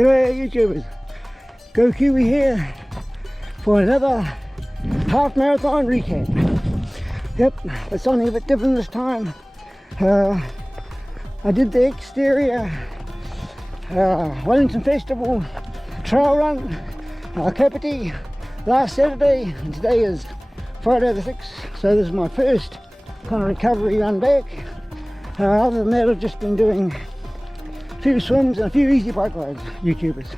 G'day YouTubers, Go Kiwi here for another half marathon recap. Yep, it's something a bit different this time. I did the XTERRA Wellington Festival trail run, Kapiti last Saturday, and today is Friday the 6th, so this is my first kind of recovery run back. Other than that, I've just been doing a few swims and a few easy bike rides, YouTubers.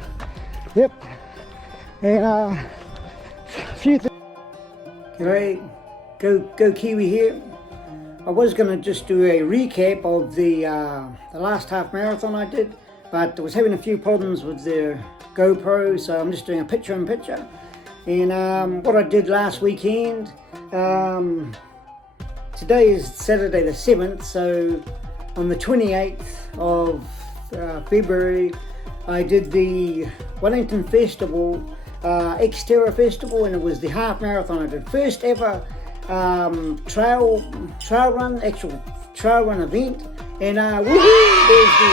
Yep, and a few things. G'day, Go Kiwi here. I was going to just do a recap of the last half marathon I did, but I was having a few problems with the GoPro, so I'm just doing a picture-in-picture. And what I did last weekend, today is Saturday the 7th, so on the 28th of February, I did the Wellington Festival, XTERRA Festival, and it was the half marathon I did. First ever trail run, actual trail run event, and woohoo! There's the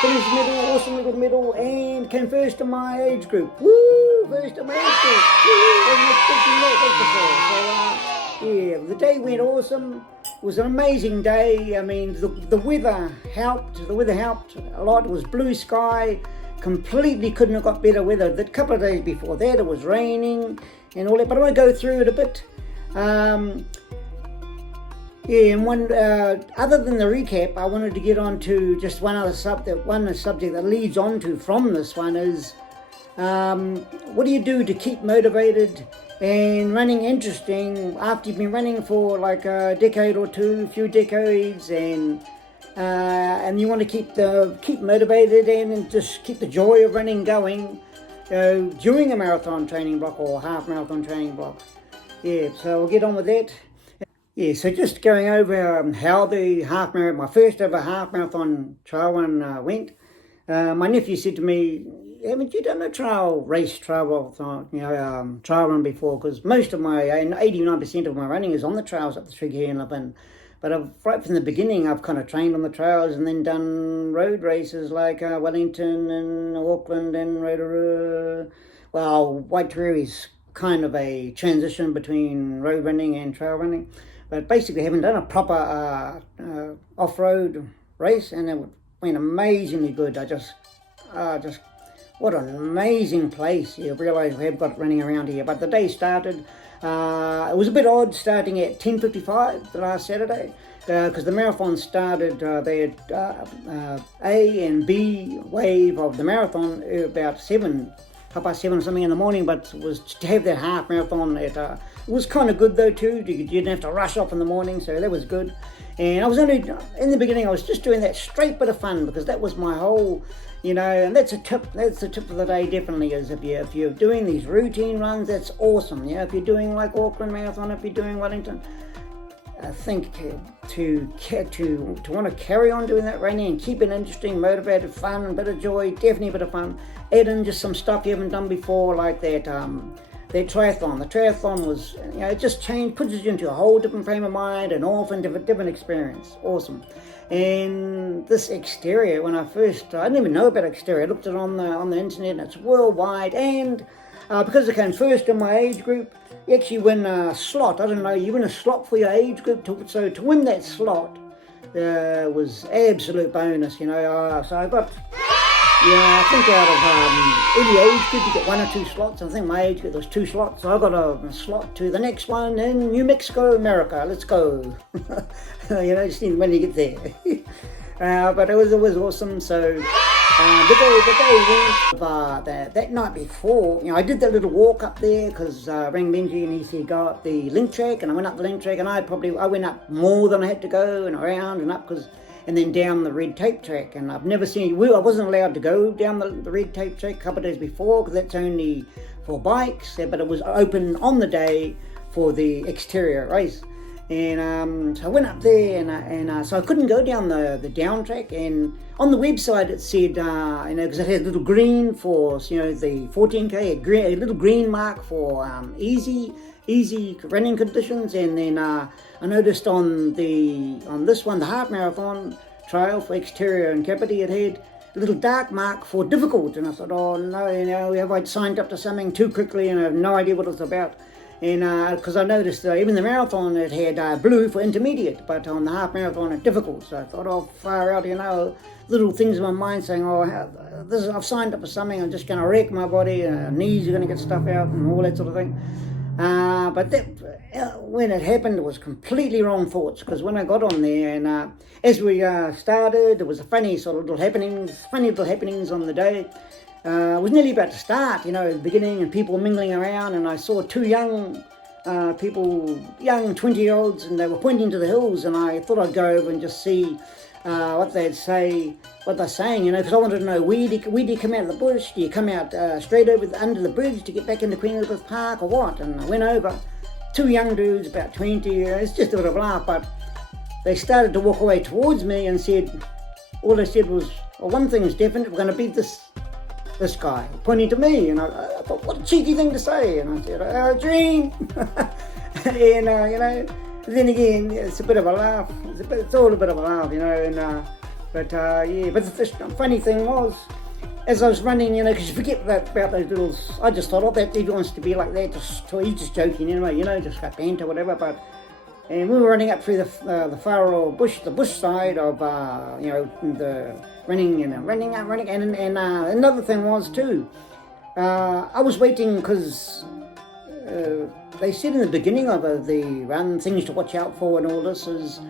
finish medal, awesome little medal, and came first in my age group. Woo! First in my age group. Wasn't expecting that, that's for sure. So yeah, the day went awesome. It was an amazing day. I mean, the weather helped. The weather helped a lot. It was blue sky. Completely couldn't have got better weather. The couple of days before that, it was raining and all that. But I want to go through it a bit. Yeah, and one other than the recap, I wanted to get on to just one other subject. One subject that leads on to from this one is what do you do to keep motivated and running interesting after you've been running for like a decade or two, a few decades, and you want to keep motivated and just keep the joy of running going during a marathon training block or half marathon training block. Yeah, so we'll get on with that. Yeah, so just going over how the my first ever half marathon trail run went. My nephew said to me, haven't you done a trail run before? Because most of my, 89% of my running is on the trails up the tree here in Levin. But right from the beginning, I've kind of trained on the trails and then done road races like Wellington and Auckland and Wareroa. Well, Waiteria is kind of a transition between road running and trail running. But basically, haven't done a proper off-road race, and it went amazingly good. What an amazing place. You realise we have got it running around here. But the day started, it was a bit odd starting at 10:55 the last Saturday, because the marathon started, they had A and B wave of the marathon about 7:30 or something in the morning, but it was to have that half marathon at, it was kind of good though too. You didn't have to rush off in the morning, so that was good. And I was only, in the beginning, I was just doing that straight bit of fun, because that was my whole, and that's the tip of the day definitely, is if you're doing these routine runs, that's awesome. If you're doing like Auckland Marathon, if you're doing Wellington, I think to want to carry on doing that running and keep it interesting, motivated, fun, a bit of joy, definitely a bit of fun. Add in just some stuff you haven't done before, like that triathlon. The triathlon was, it just puts you into a whole different frame of mind and off into a different experience. Awesome. And this XTERRA, when I didn't even know about XTERRA. I looked at it on the internet, and it's worldwide. And because I came first in my age group, you actually win a slot. I don't know, you win a slot for your age group. So to win that slot was absolute bonus, So I got, I think out of any age group you get 1 or 2 slots. I think my age group there was 2 slots. So I got a slot to the next one in New Mexico, America. Let's go. Just when you get there. But it was awesome. So the day went that night before. I did that little walk up there because I rang Benji and he said go up the link track, and I went up the link track, and I went up more than I had to go, and around and up and then down the red tape track. And I've never seen, I wasn't allowed to go down the red tape track a couple of days before, because that's only for bikes, but it was open on the day for the XTERRA race. And so I went up there, and so I couldn't go down the down track. And on the website it said, because it had a little green for, the 14K, a little green mark for easy running conditions. And then I noticed on this one, the half marathon trail for XTERRA and Kapiti, it had little dark mark for difficult, and I thought, oh no, have I signed up to something too quickly and I have no idea what it's about. And because I noticed even the marathon it had blue for intermediate, but on the half marathon it's difficult. So I thought, oh, far out, little things in my mind saying, oh, I've signed up for something, I'm just going to wreck my body, knees are going to get stuff out and all that sort of thing. But when it happened, it was completely wrong thoughts, because when I got on there and as we started, there was a funny little happenings on the day. It was nearly about to start, at the beginning, and people were mingling around, and I saw two young people, young 20-year-olds, and they were pointing to the hills, and I thought I'd go over and just see what they'd say, what they're saying, because I wanted to know, where do you come out of the bush? Do you come out straight under the bridge to get back into Queen Elizabeth Park or what? And I went over, two young dudes, about 20, it's just a bit of a laugh, but they started to walk away towards me and all they said was, well, one thing is definite, we're going to beat this guy, pointing to me, and I thought, what a cheeky thing to say, and I said, dream, and then again, it's a bit of a laugh. It's all a bit of a laugh, But the funny thing was, as I was running, because you forget about those little. I just thought, oh, that he wants to be like that. He's just joking anyway, just got bent or whatever. And we were running up through the Wareroa bush, the bush side of, the running and running. And another thing was too, I was waiting because. They said in the beginning of the run, things to watch out for and all this is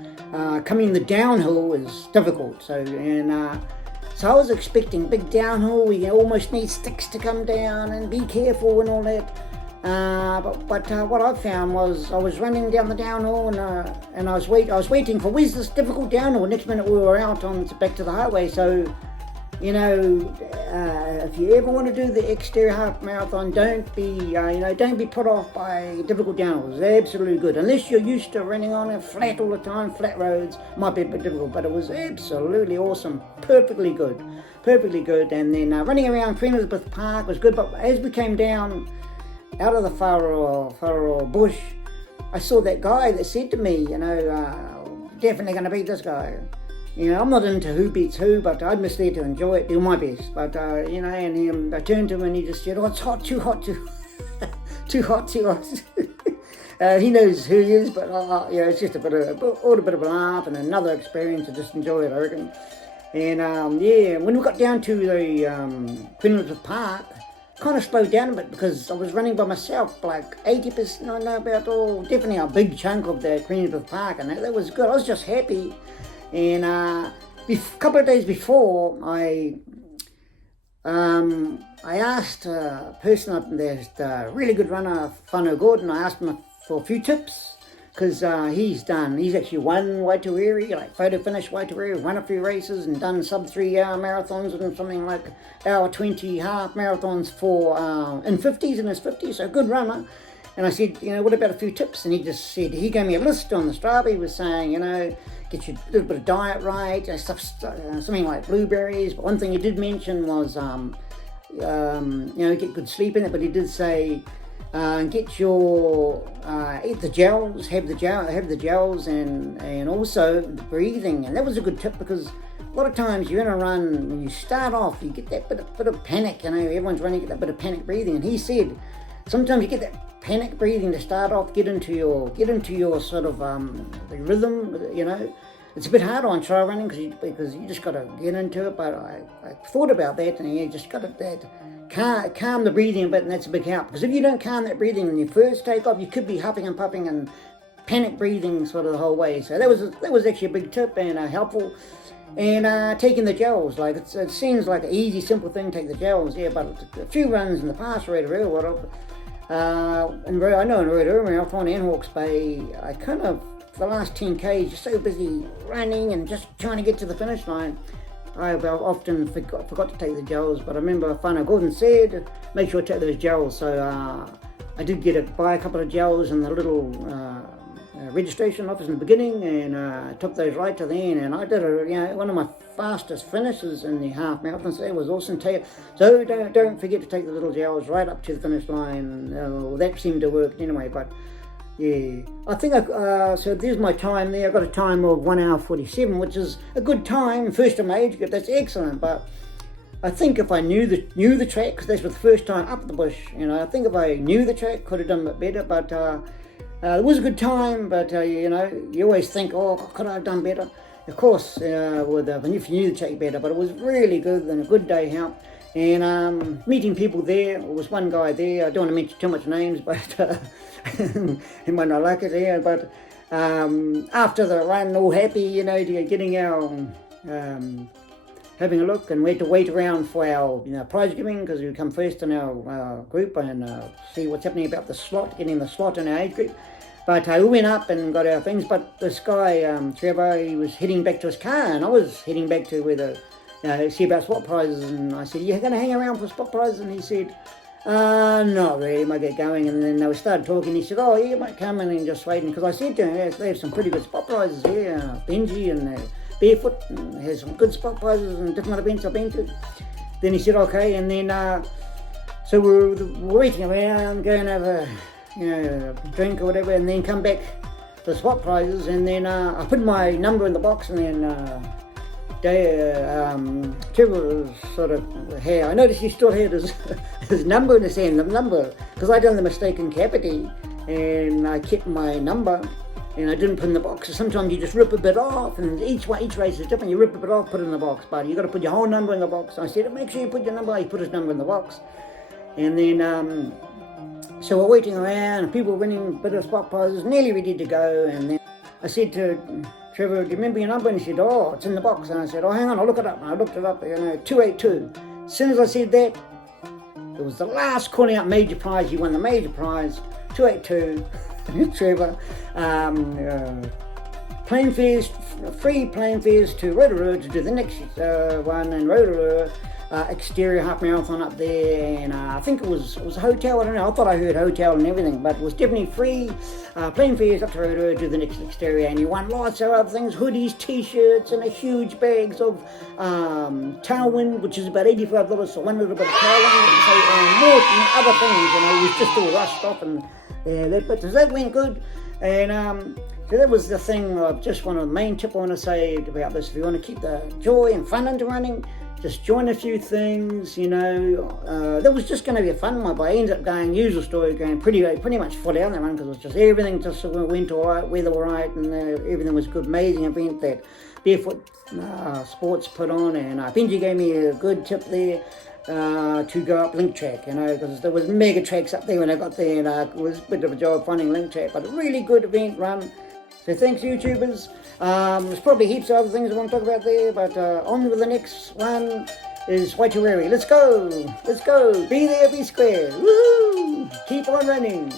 coming the downhill is difficult. So I was expecting big downhill. We almost need sticks to come down and be careful and all that. But what I found was I was running down the downhill and I was waiting for where's this difficult downhill. Next minute we were out on back to the highway. So. If you ever want to do the XTERRA half marathon, don't be put off by difficult downhills. They're absolutely good. Unless you're used to running on a flat all the time, flat roads might be a bit difficult, but it was absolutely awesome. Perfectly good. And then running around Queen Elizabeth Park was good, but as we came down out of the Wareroa bush, I saw that guy that said to me, definitely going to beat this guy. I'm not into who beats who, but I'm just there to enjoy it, do my best. But, and I turned to him and he just said, oh, it's hot, too hot. He knows who he is, but, it's just a bit of a laugh and another experience to just enjoy it, I reckon. And, when we got down to the Queen Elizabeth Park, kind of slowed down a bit because I was running by myself, like 80%, definitely a big chunk of the Queen Elizabeth Park, and that was good. I was just happy. And a couple of days before, I asked a person up there, a really good runner, Whānau Gordon, I asked him for a few tips, because he's actually won Wairere, like photo finish Wairere, won a few races and done sub 3 hour marathons and something like hour 20 half marathons in his 50s, so a good runner. And I said, what about a few tips? And he just said, he gave me a list on the Strava. He was saying, get your little bit of diet right, something like blueberries. But one thing he did mention was, get good sleep in it. But he did say, get your, eat the gels, have the gels, and also the breathing. And that was a good tip because a lot of times you're in a run, when you start off, you get that bit of panic. Everyone's running, get that bit of panic breathing. And he said, sometimes you get that panic breathing to start off, get into your sort of the rhythm, It's a bit hard on trail running because you just got to get into it, but I thought about that, and you just got to calm the breathing a bit, and that's a big help. Because if you don't calm that breathing when you first take off, you could be huffing and puffing and panic breathing sort of the whole way. So that was actually a big tip and helpful. And taking the gels, like it seems like an easy, simple thing, take the gels, but a few runs in the past, Wareroa, I know in Wareroa, Marathon and Hawke's Bay, I kind of, for the last 10 Ks, just so busy running and just trying to get to the finish line, I often forgot to take the gels. But I remember Whānau Gordon said, make sure to take those gels. So I did buy a couple of gels in the little registration office in the beginning, and I took those right to the end, and I did one of my fastest finishes in the half marathon. So it was awesome. So don't forget to take the little gels right up to the finish line. That seemed to work anyway. But yeah, I think so there's my time there. I got a time of 1 hour 47, which is a good time. First of my age group, that's excellent. But I think if I knew the track, because this was the first time up the bush, you know, I think if I knew the track, could have done a bit better, but it was a good time, but you know, you always think, oh, could I have done better? Of course, if you knew the track better, but it was really good and a good day out. And meeting people there, there was one guy there, I don't want to mention too much names, but he might not like it there, but after the run, all happy, you know, getting our, having a look, and we had to wait around for our prize giving, because we come first in our group, and see what's happening about the slot, getting the slot in our age group. But we went up and got our things, but this guy, Trevor, he was heading back to his car, and I was heading back to where the, see about spot prizes, and I said, you going to hang around for spot prizes? And he said, not really, might get going. And then we started talking. He said, oh, yeah, might come in and just waiting, because I said to him, they have some pretty good spot prizes here, Benji and Barefoot, and has some good spot prizes and different events I've been to. Then he said, okay, and then, so we were waiting around, going over, a drink or whatever, and then come back for spot prizes, and then I put my number in the box, and then Trevor was sort of here. I noticed he still had his number in his hand, the number, because I done the mistake in Kapiti, and I kept my number, and I didn't put in the box. So sometimes you just rip a bit off, and each race is different. You rip a bit off, put it in the box, but you got to put your whole number in the box. So I said, make sure you put your number. He put his number in the box, and then so we're waiting around, and people were winning a bit of spot prizes, nearly ready to go, and then I said to Trevor, do you remember your number? And he said, oh, it's in the box. And I said, oh, hang on, I'll look it up. And I looked it up, 282. As soon as I said that, it was the last calling out major prize. You won the major prize, 282. Trevor, plane fares, free plane fares to Wareroa to do the next one in Wareroa. XTERRA half marathon up there, and I think it was a hotel. I don't know. I thought I heard hotel and everything, but it was definitely free. Plane fares up to Wareroa to the next XTERRA, and you won lots of other things: hoodies, t-shirts, and a huge bags of tailwind, which is about $85. So one little bit of tailwind, so more other things. It was just all rushed off, and but that went good. And so that was the thing. Just one of the main tip I want to say about this: if you want to keep the joy and fun into running, just join a few things, that was just going to be a fun one, but I ended up going, usual story, going pretty much full out on that one, because it was just everything just went all right, weather all right, and everything was good. Amazing event that Barefoot Sports put on, and Benji gave me a good tip there to go up link track, because there was mega tracks up there when I got there, and it was a bit of a job finding link track, but a really good event run. So thanks, YouTubers. There's probably heaps of other things I want to talk about there, but on with the next one is Waiterewe. Let's go! Be there, be square! Woo! Keep on running!